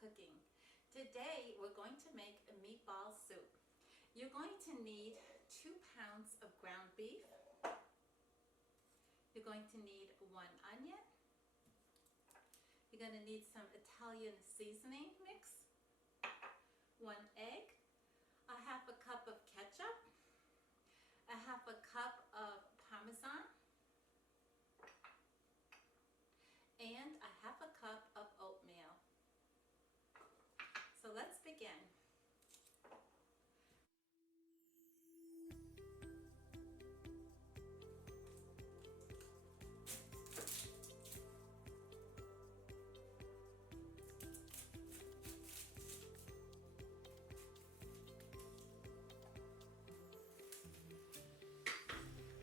cooking. Today we're going to make a meatball soup. You're going to need 2 pounds of ground beef. You're going to need 1 onion. You're going to need some Italian seasoning mix, 1 egg, a half a cup of ketchup, a half a cup of Parmesan, and a half a cup of oatmeal. So let's begin.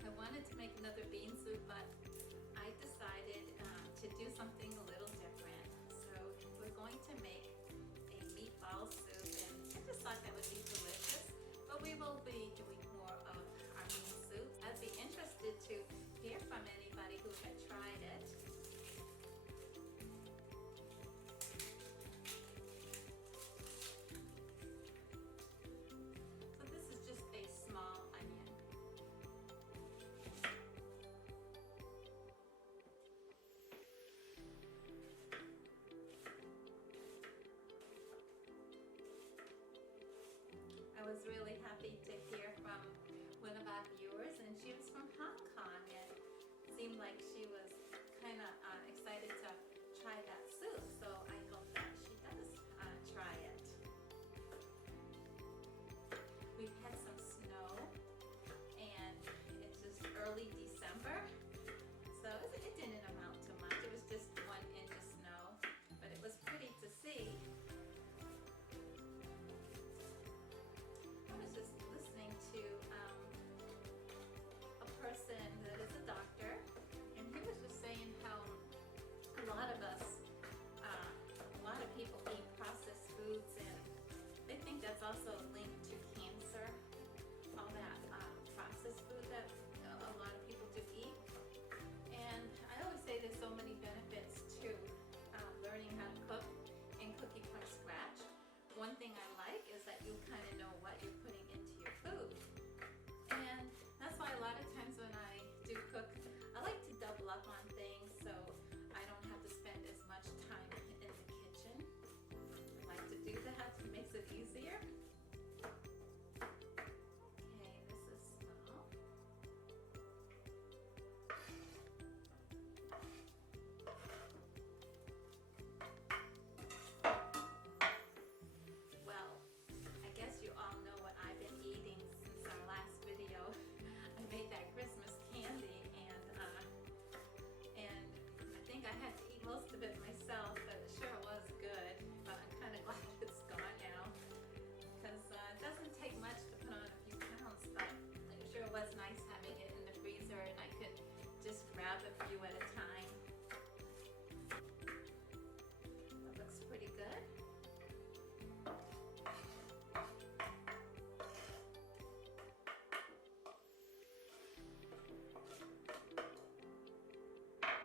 I wanted to make another bean soup, but I decided to do something a little different. So we're going to make a meatball soup, and I just thought that would be delicious. But we will be doing more of our bean soup. I'd be interested to hear from anybody who had tried it. So this is just a small onion. I was really happy to hear from one of our viewers, and she was from Hong Kong, and it seemed like she was kind of excited to try that soup, so I hope that she does try it. We've had some snow, and it's just early December, so it didn't amount to much. It was just 1 inch of snow, but it was pretty to see. Just listening to a person that is a doctor, and he was just saying how a lot of people eat processed foods, and they think that's also linked to cancer, all that processed food that a lot of people do eat. And I always say there's so many benefits to learning how to cook and cooking from scratch. One thing I like is that you kind of know what you're putting into your food. And that's why a lot of times when I do cook, I like to double up on things so I don't have to spend as much time in the kitchen. I like to do that. It makes it easier. Okay, this is small. Well, I guess you all know what I've been eating since our last video. I made that Christmas candy, and I think I had to eat most of it myself, but it sure was good. But I'm kind of glad it's gone now, because it doesn't take much to put on a few pounds, but it sure was nice having it in the freezer, and I could just grab a few at a time. That looks pretty good.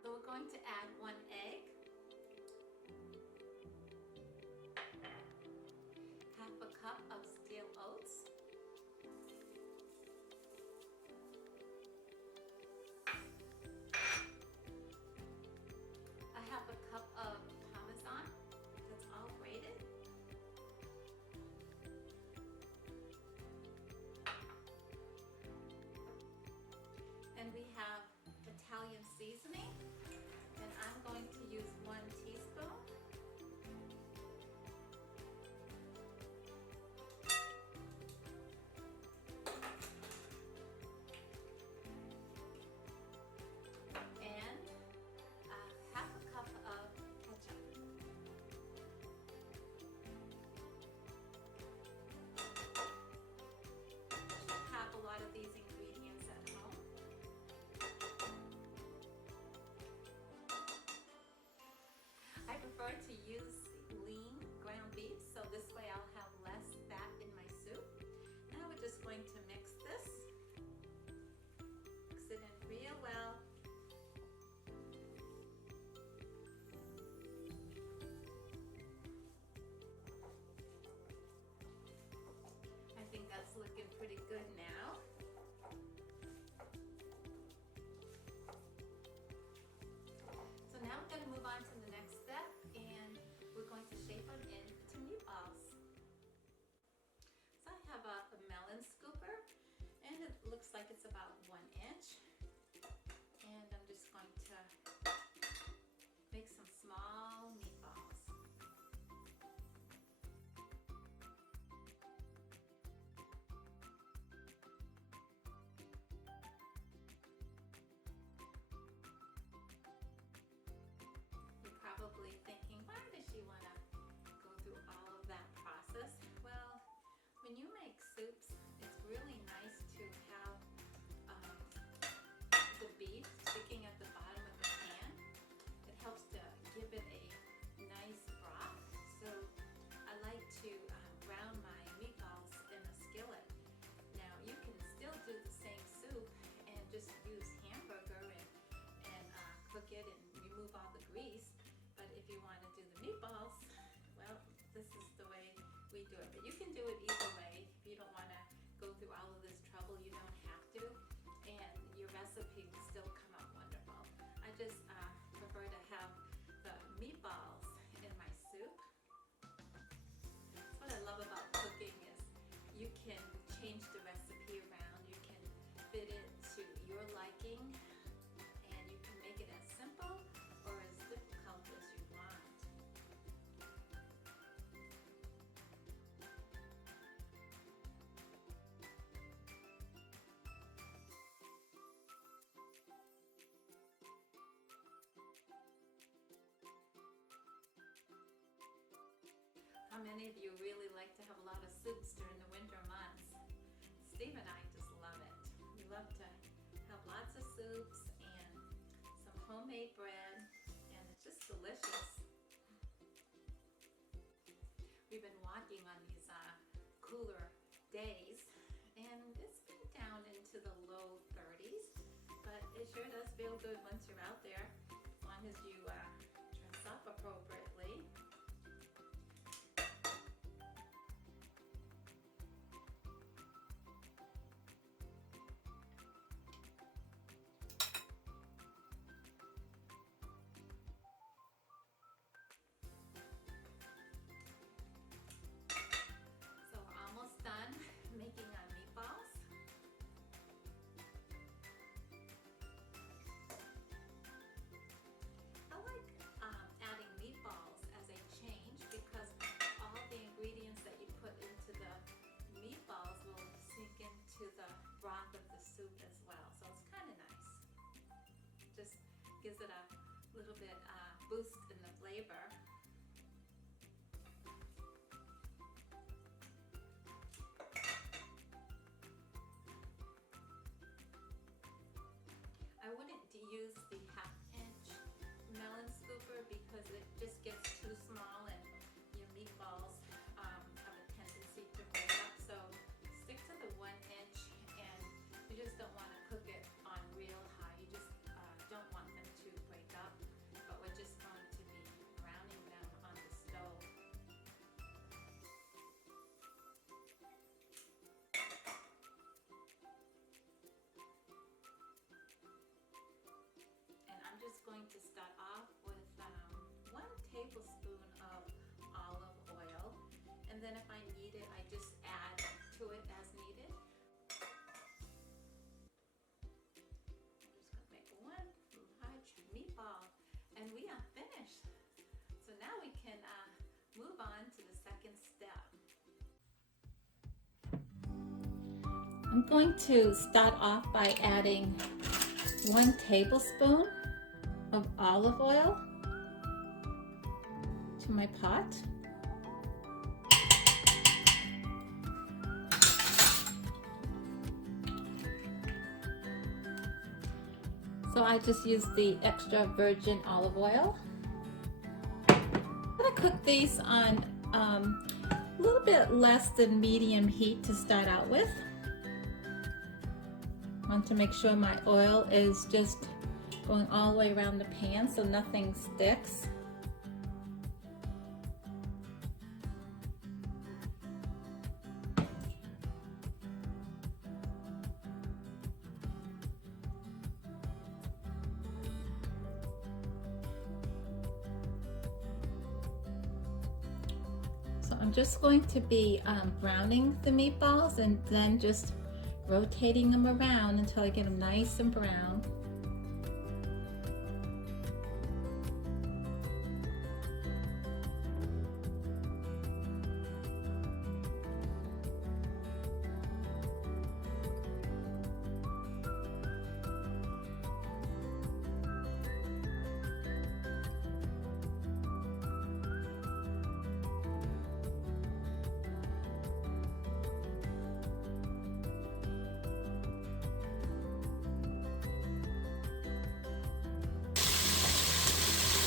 So we're going to add 1 egg, half a cup of steel oats, a half a cup of Parmesan, that's all grated, and we have Italian seasoning, and I'm going to use 1 teaspoon. And half a cup of ketchup. You should have a lot of these ingredients at home. I prefer to use lean ground beef, so this way I'll have less fat in my soup. Now we're just going to mix this. Mix it in real well. It's about 1 inch. And I'm just going to make some small meatballs. You're probably thinking, why does she want to go through all of that process? Well, when you make soups, it's really nice to have the beef sticking at the bottom of the pan. It helps to give it a nice broth. So I like to brown my meatballs in a skillet. Now you can still do the same soup and just use hamburger and cook it and remove all the grease. But if you want to do the meatballs, well, this is the way we do it. But you can do it either way. If you don't want to go through all of this trouble, you don't have to. And your recipe will still come out wonderful. I just prefer to have the meatballs in my soup. What I love about cooking is you can change the recipe around. You can fit it to your liking, and you can make it as simple or as difficult as you want. How many of you really like to have a lot of soups during the winter months? Steve and I just love it. We love to have lots of soups and some homemade bread, and it's just delicious. We've been walking on these cooler days, and it's been down into the low 30s, but it sure does feel good once you're out there, as long as you dress up appropriately. So we're almost done making our meatballs. I like adding meatballs as a change because all the ingredients that you put into the meatballs will sink into the broth of the soup as well. So it's kind of nice. Just gives it a little bit boost in the flavor. I wouldn't use the 1/2-inch melon scooper because it just gets too small and your meatballs have a tendency to break up. So stick to the 1 inch, and you just don't want to cook it on real high. You just don't want them to break up, but we're just going to be browning them on the stove. And I'm just going to start off with 1 tablespoon of olive oil, and then if I need it, I just add to it as needed. I'm just going to make 1 large meatball, and we are finished. So now we can move on to the second step. I'm going to start off by adding 1 tablespoon of olive oil to my pot. So I just use the extra virgin olive oil. I'm gonna cook these on a little bit less than medium heat to start out with. I want to make sure my oil is just going all the way around the pan so nothing sticks. So I'm just going to be browning the meatballs and then just rotating them around until I get them nice and brown.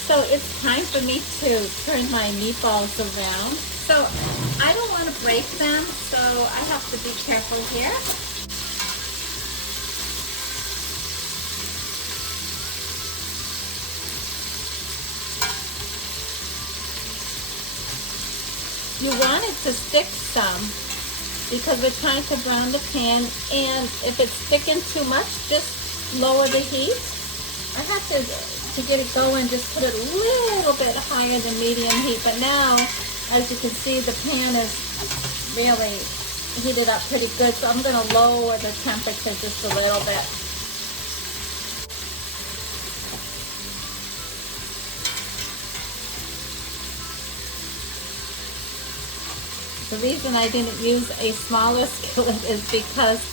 So it's time for me to turn my meatballs around. So I don't want to break them, so I have to be careful here. You want it to stick some because we're trying to brown the pan, and if it's sticking too much, just lower the heat. I have to get it going, just put it a little bit higher than medium heat. But now, as you can see, the pan is really heated up pretty good. So I'm going to lower the temperature just a little bit. The reason I didn't use a smaller skillet is because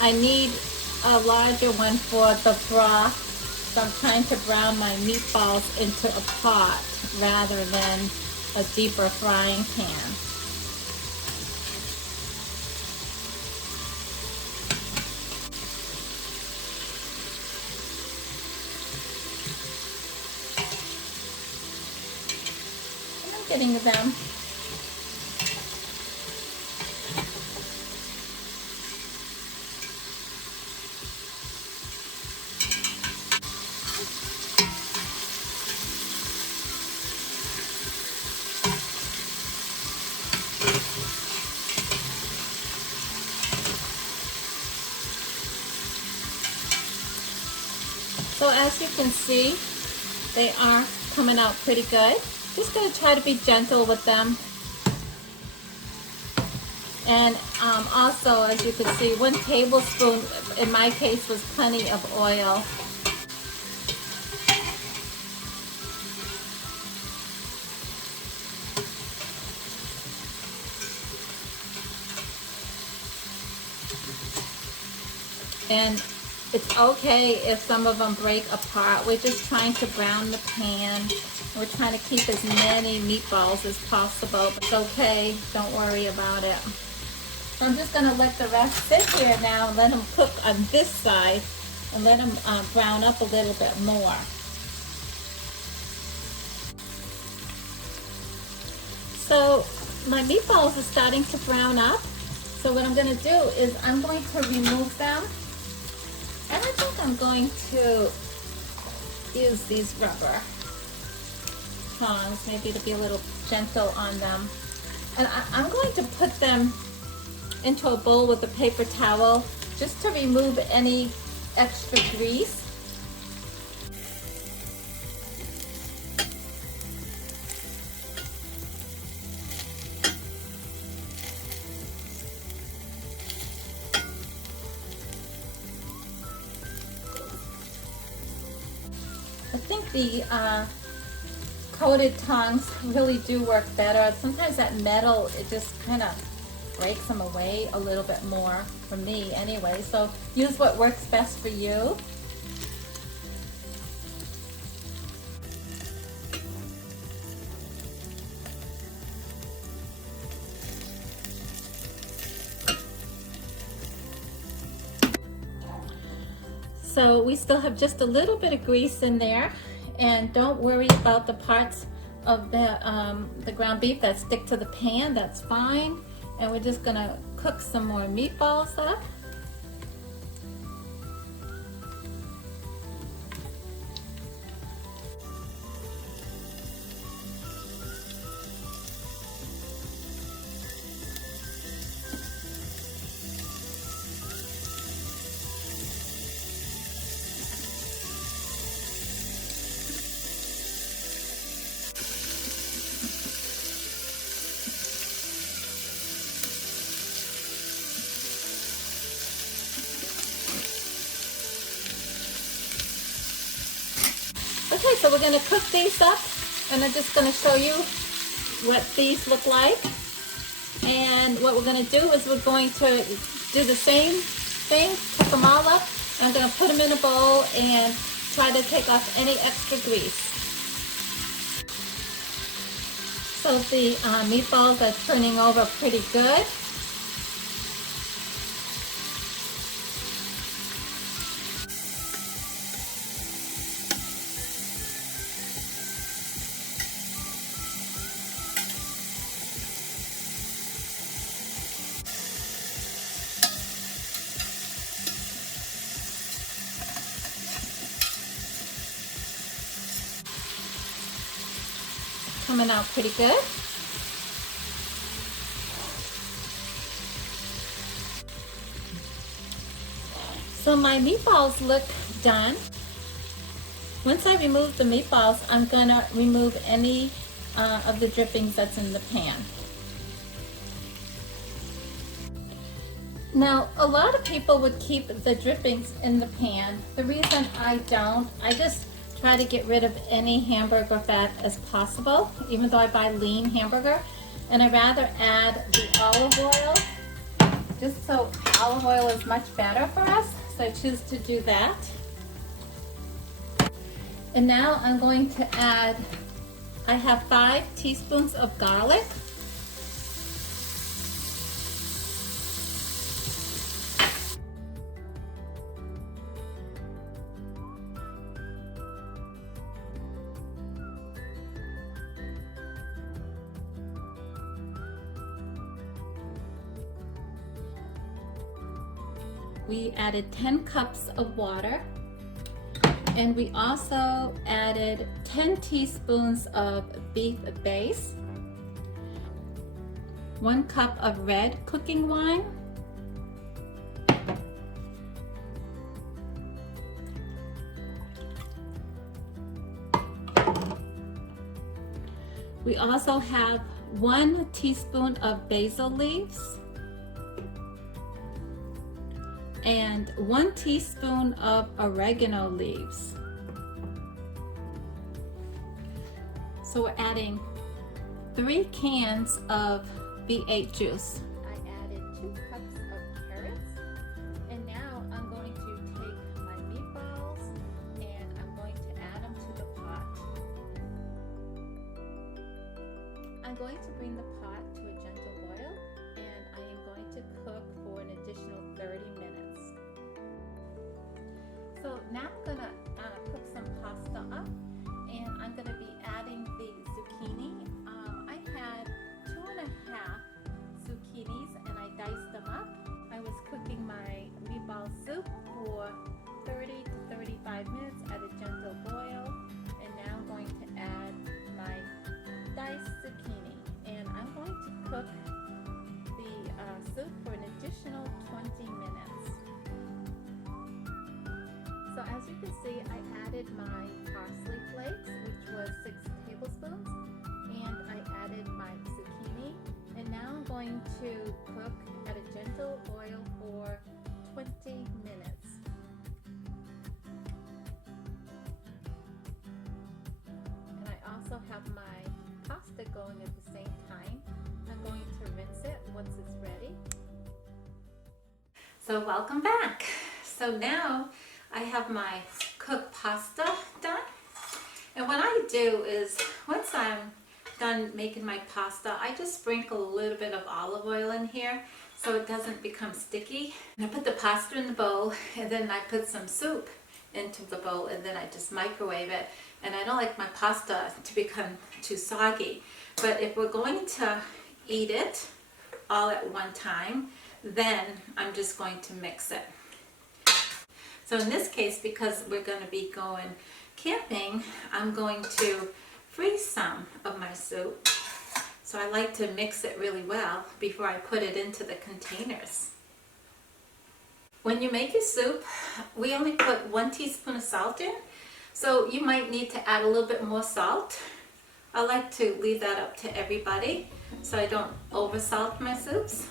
I need a larger one for the broth. So I'm trying to brown my meatballs into a pot rather than a deeper frying pan. And I'm getting them. So as you can see, they are coming out pretty good. Just going to try to be gentle with them. And also, as you can see, 1 tablespoon, in my case, was plenty of oil. And it's okay if some of them break apart. We're just trying to brown the pan. We're trying to keep as many meatballs as possible. It's okay, don't worry about it. So I'm just gonna let the rest sit here now and let them cook on this side and let them brown up a little bit more. So my meatballs are starting to brown up. So what I'm gonna do is I'm going to remove them. And I think I'm going to use these rubber tongs, maybe to be a little gentle on them. And I'm going to put them into a bowl with a paper towel just to remove any extra grease. I think the coated tongs really do work better. Sometimes that metal, it just kind of breaks them away a little bit more, for me anyway. So use what works best for you. So we still have just a little bit of grease in there, and don't worry about the parts of the ground beef that stick to the pan. That's fine. And we're just gonna cook some more meatballs up. so we're going to cook these up, and I'm just going to show you what these look like. And what we're going to do is we're going to do the same thing, cook them all up. I'm going to put them in a bowl and try to take off any extra grease. So the meatballs are turning over pretty good. Coming out pretty good. So my meatballs look done. Once I remove the meatballs, I'm gonna remove any of the drippings that's in the pan. Now, a lot of people would keep the drippings in the pan. The reason I don't, I just try to get rid of any hamburger fat as possible, even though I buy lean hamburger. And I rather add the olive oil, just so olive oil is much better for us. So I choose to do that. And now I'm going to add, I have 5 teaspoons of garlic. We added 10 cups of water, and we also added 10 teaspoons of beef base, 1 cup of red cooking wine, we also have 1 teaspoon of basil leaves, and 1 teaspoon of oregano leaves. So we're adding 3 cans of V8 juice. I added 2 cups of carrots, and now I'm going to take my meatballs and I'm going to add them to the pot. I'm going to bring the pot to a gentle boil, and I am going to cook for an additional 30 minutes. So now I'm gonna cook some pasta up, and I'm gonna be adding the zucchini. I had 2.5 zucchinis and I diced them up. I was cooking my meatball soup for 30 to 35 minutes at a gentle boil, and now I'm going to add my diced zucchini, and I'm going to cook the soup for an additional 20 minutes. So as you can see, I added my parsley flakes, which was 6 tablespoons, and I added my zucchini, and now I'm going to cook at a gentle oil for 20 minutes. And I also have my pasta going at the same time. I'm going to rinse it once it's ready. So welcome back. So now I have my cooked pasta done, and what I do is once I'm done making my pasta, I just sprinkle a little bit of olive oil in here so it doesn't become sticky. And I put the pasta in the bowl, and then I put some soup into the bowl, and then I just microwave it. And I don't like my pasta to become too soggy, but if we're going to eat it all at one time, then I'm just going to mix it. So in this case, because we're going to be going camping, I'm going to freeze some of my soup. So I like to mix it really well before I put it into the containers. When you make your soup, we only put 1 teaspoon of salt in, so you might need to add a little bit more salt. I like to leave that up to everybody so I don't oversalt my soups.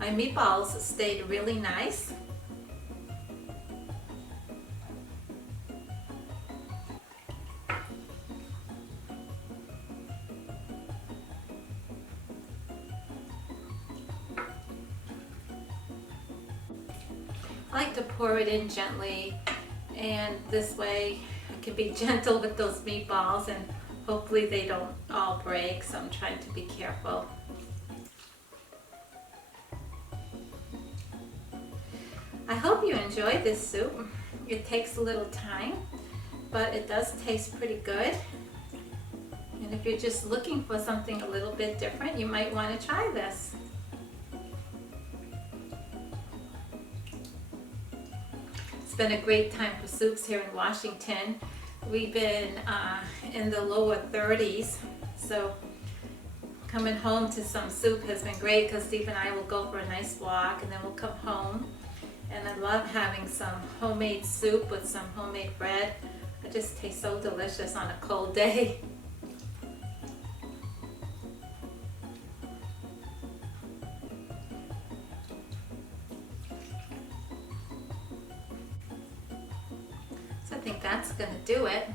My meatballs stayed really nice. I like to pour it in gently, and this way I can be gentle with those meatballs and hopefully they don't all break, so I'm trying to be careful. I hope you enjoyed this soup. It takes a little time, but it does taste pretty good. And if you're just looking for something a little bit different, you might want to try this. It's been a great time for soups here in Washington. We've been in the lower 30s, so coming home to some soup has been great because Steve and I will go for a nice walk and then we'll come home. And I love having some homemade soup with some homemade bread. It just tastes so delicious on a cold day. So I think that's going to do it.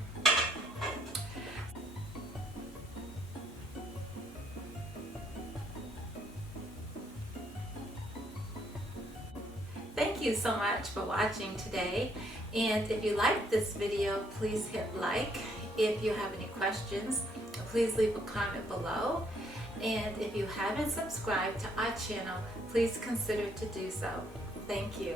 Thank you so much for watching today, and if you liked this video, please hit like. If you have any questions, please leave a comment below, and if you haven't subscribed to our channel, please consider to do so. Thank you.